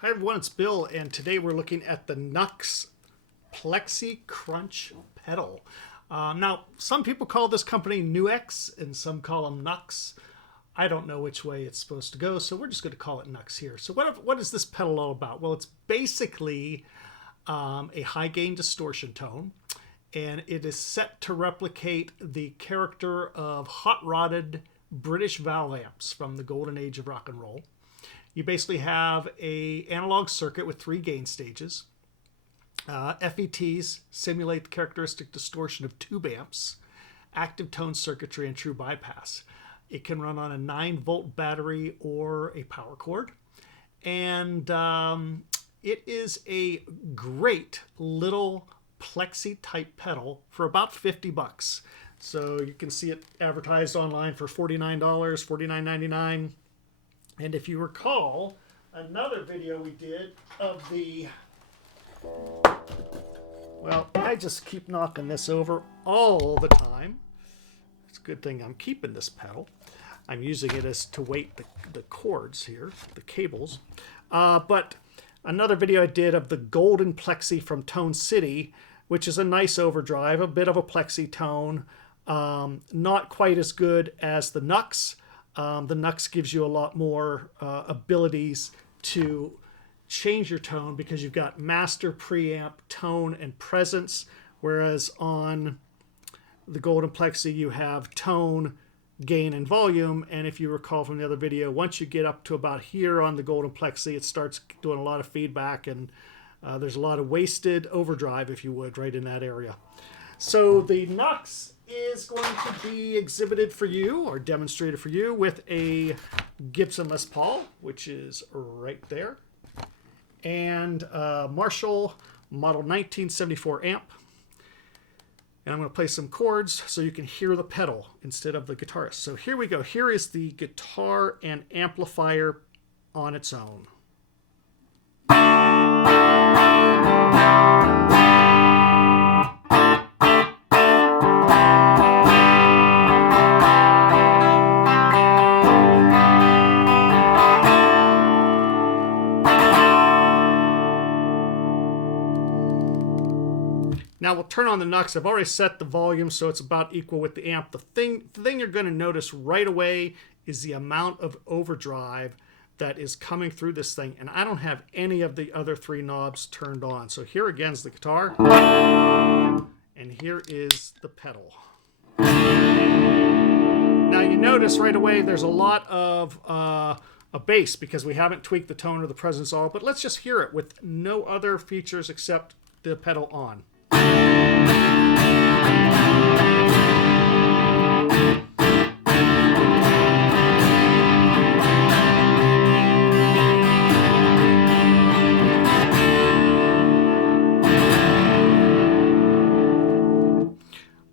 Hi everyone, it's Bill, and today we're looking at the NUX Plexi Crunch pedal. Now, some people call this company NUX, and some call them NUX. I don't know which way it's supposed to go, so we're just going to call it NUX here. So what is this pedal all about? Well, it's basically a high gain distortion tone, and it is set to replicate the character of hot-rodded British valve amps from the golden age of rock and roll. You basically have a analog circuit with 3 gain stages. FETs simulate the characteristic distortion of tube amps, active tone circuitry, and true bypass. It can run on a 9-volt battery or a power cord. And it is a great little plexi type pedal for about 50 bucks. So you can see it advertised online for $49, $49.99. And if you recall, another video we did of the... Well, I just keep knocking this over all the time. It's a good thing I'm keeping this pedal. I'm using it as to weight the cords here, the cables. But another video I did of the Golden Plexi from Tone City, which is a nice overdrive, a bit of a plexi tone. Not quite as good as the NUX. The NUX gives you a lot more abilities to change your tone because you've got master, preamp, tone, and presence, whereas on the Golden Plexi you have tone, gain, and volume. And if you recall from the other video, once you get up to about here on the Golden Plexi, it starts doing a lot of feedback, and there's a lot of wasted overdrive, if you would, right in that area. So the NUX is going to be exhibited for you or demonstrated for you with a Gibson Les Paul, which is right there, and a Marshall model 1974 amp. And I'm going to play some chords so you can hear the pedal instead of the guitarist. So here we go. Here is the guitar and amplifier on its own. Now we'll turn on the NUX. I've already set the volume so it's about equal with the amp. The thing you're going to notice right away is the amount of overdrive that is coming through this thing. And I don't have any of the other 3 knobs turned on. So here again is the guitar. And here is the pedal. Now you notice right away there's a lot of a bass because we haven't tweaked the tone or the presence all. But let's just hear it with no other features except the pedal on.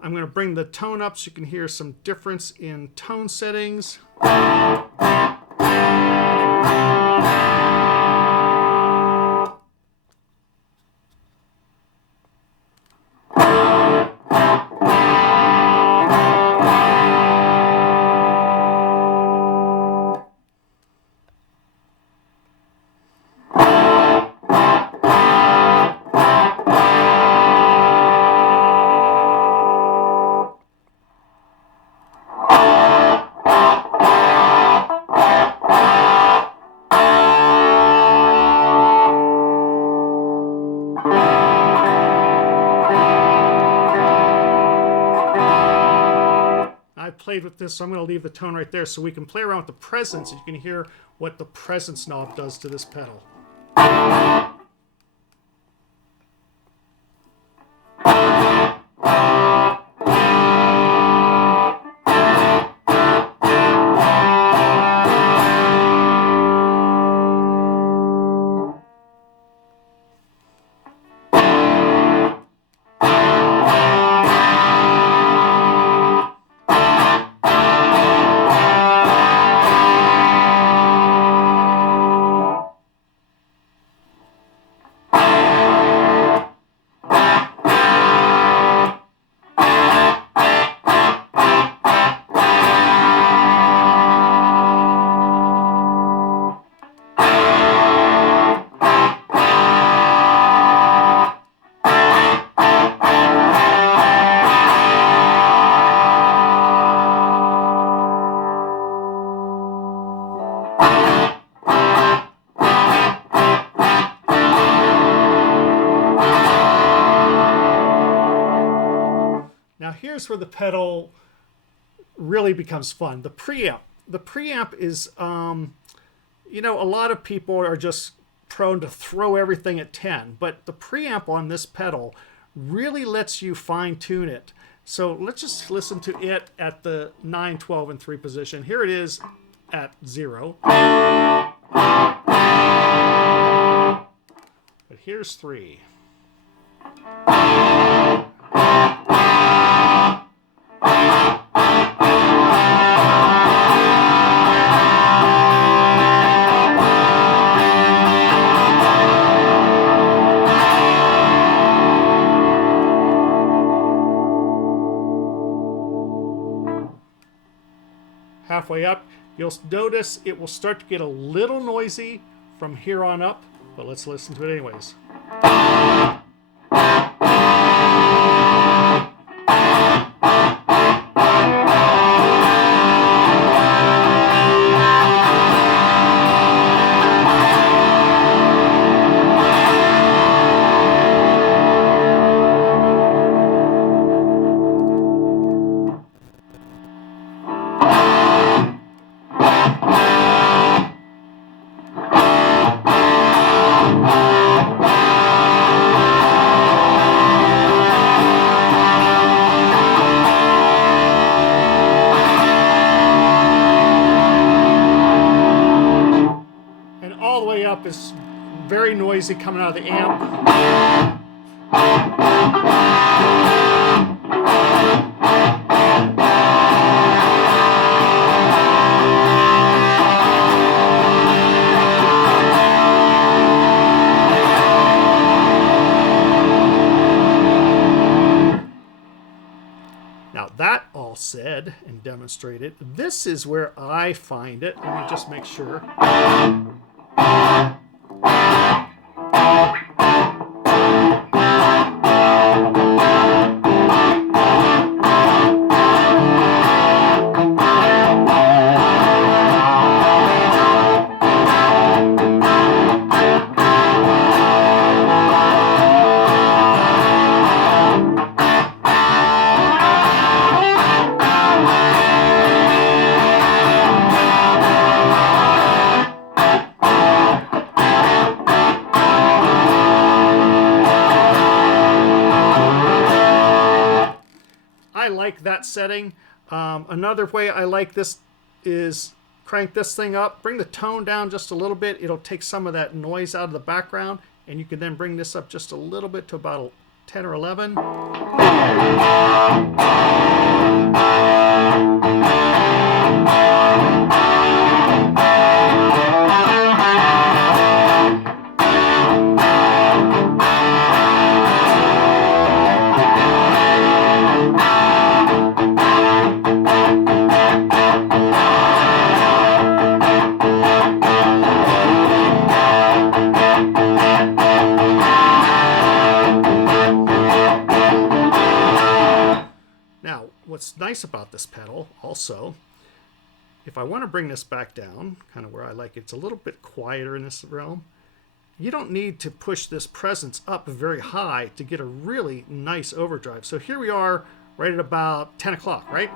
I'm going to bring the tone up so you can hear some difference in tone settings. I played with this, so I'm going to leave the tone right there so we can play around with the presence and you can hear what the presence knob does to this pedal. here's where the pedal really becomes fun. The preamp. The preamp is, you know, a lot of people are just prone to throw everything at 10, but the preamp on this pedal really lets you fine tune it. So let's just listen to it at the 9, 12, and 3 position. Here it is at 0. But here's 3. Halfway up, you'll notice it will start to get a little noisy from here on up, but let's listen to it anyways. Up is very noisy coming out of the amp. Now that all said and demonstrated, this is where I find it. Let me just make sure. I like that setting. Another way I like this is crank this thing up, bring the tone down just a little bit. It'll take some of that noise out of the background, and you can then bring this up just a little bit to about 10 or 11. What's nice about this pedal also, if I want to bring this back down, kind of where I like it, it's a little bit quieter in this realm. You don't need to push this presence up very high to get a really nice overdrive. So here we are right at about 10 o'clock, right?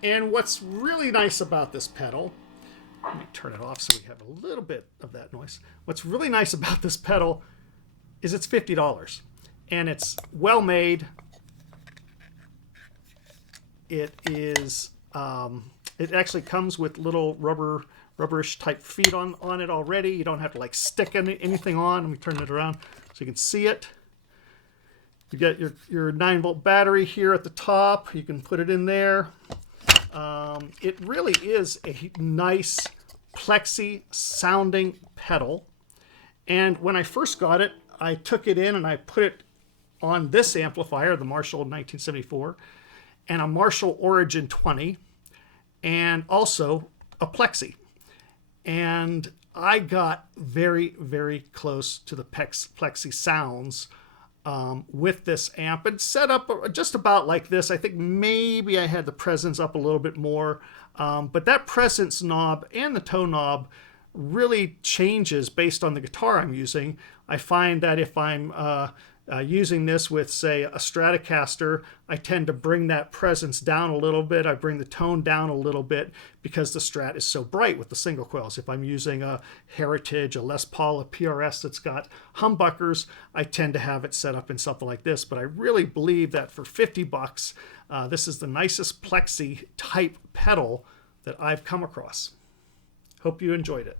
And what's really nice about this pedal, let me turn it off so we have a little bit of that noise. What's really nice about this pedal is it's $50 and it's well made. It is, it actually comes with little rubberish type feet on it already. You don't have to like stick anything on. Let me turn it around so you can see it. You get your 9-volt battery here at the top. You can put it in there. It really is a nice plexi sounding pedal. And when I first got it, I took it in and I put it on this amplifier, the Marshall 1974, and a Marshall Origin 20, and also a plexi. And I got very, very close to the plexi sounds with this amp, and set up just about like this. I think maybe I had the presence up a little bit more, but that presence knob and the tone knob really changes based on the guitar I'm using. I find that if I'm using this with, say, a Stratocaster, I tend to bring that presence down a little bit. I bring the tone down a little bit because the Strat is so bright with the single coils. If I'm using a Heritage, a Les Paul, a PRS that's got humbuckers, I tend to have it set up in something like this. But I really believe that for 50 bucks, this is the nicest plexi type pedal that I've come across. Hope you enjoyed it.